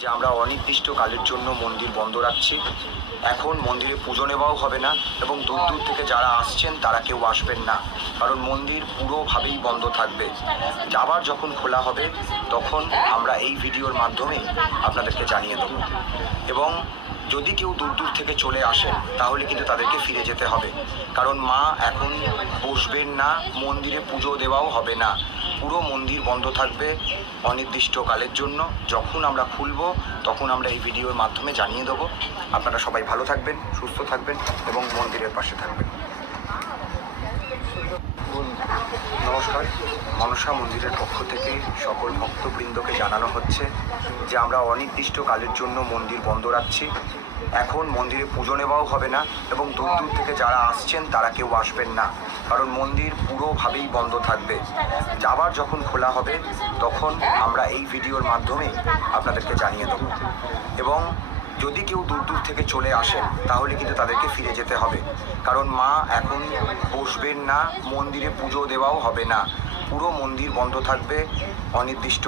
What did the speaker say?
যে আমরা অনির্দিষ্টকালের জন্য মন্দির বন্ধ রাখছি। এখন মন্দিরে পুজো নেওয়াও হবে না এবং দূর দূর থেকে যারা আসছেন তারা কেউ আসবেন না, কারণ মন্দির পুরোভাবেই বন্ধ থাকবে। আবার যখন খোলা হবে তখন আমরা এই ভিডিওর মাধ্যমে আপনাদেরকে জানিয়ে দেবো। এবং যদি কেউ দূর দূর থেকে চলে আসেন তাহলে কিন্তু তাদেরকে ফিরে যেতে হবে, কারণ মা এখন বসবেন না, মন্দিরে পুজো দেওয়াও হবে না। পুরো মন্দির বন্ধ থাকবে অনির্দিষ্টকালের জন্য। যখন আমরা খুলব তখন আমরা এই ভিডিওর মাধ্যমে জানিয়ে দেবো। আপনারা সবাই ভালো থাকবেন, সুস্থ থাকবেন এবং মন্দিরের পাশে থাকবেন। নমস্কার, মনসা মন্দিরের পক্ষ থেকে সকল ভক্তবৃন্দকে জানানো হচ্ছে যে আমরা অনির্দিষ্টকালের জন্য মন্দির বন্ধ রাখছি। এখন মন্দিরে পুজো নেওয়াও হবে না এবং দূর দূর থেকে যারা আসছেন তারা কেউ আসবেন না, কারণ মন্দির পুরোভাবেই বন্ধ থাকবে। আবার যখন খোলা হবে তখন আমরা এই ভিডিওর মাধ্যমে আপনাদেরকে জানিয়ে দেবো। এবং যদি কেউ দূর দূর থেকে চলে আসেন তাহলে কিন্তু তাদেরকে ফিরে যেতে হবে, কারণ মা এখন বসবেন না, মন্দিরে পুজো দেওয়াও হবে না। পুরো মন্দির বন্ধ থাকবে অনির্দিষ্ট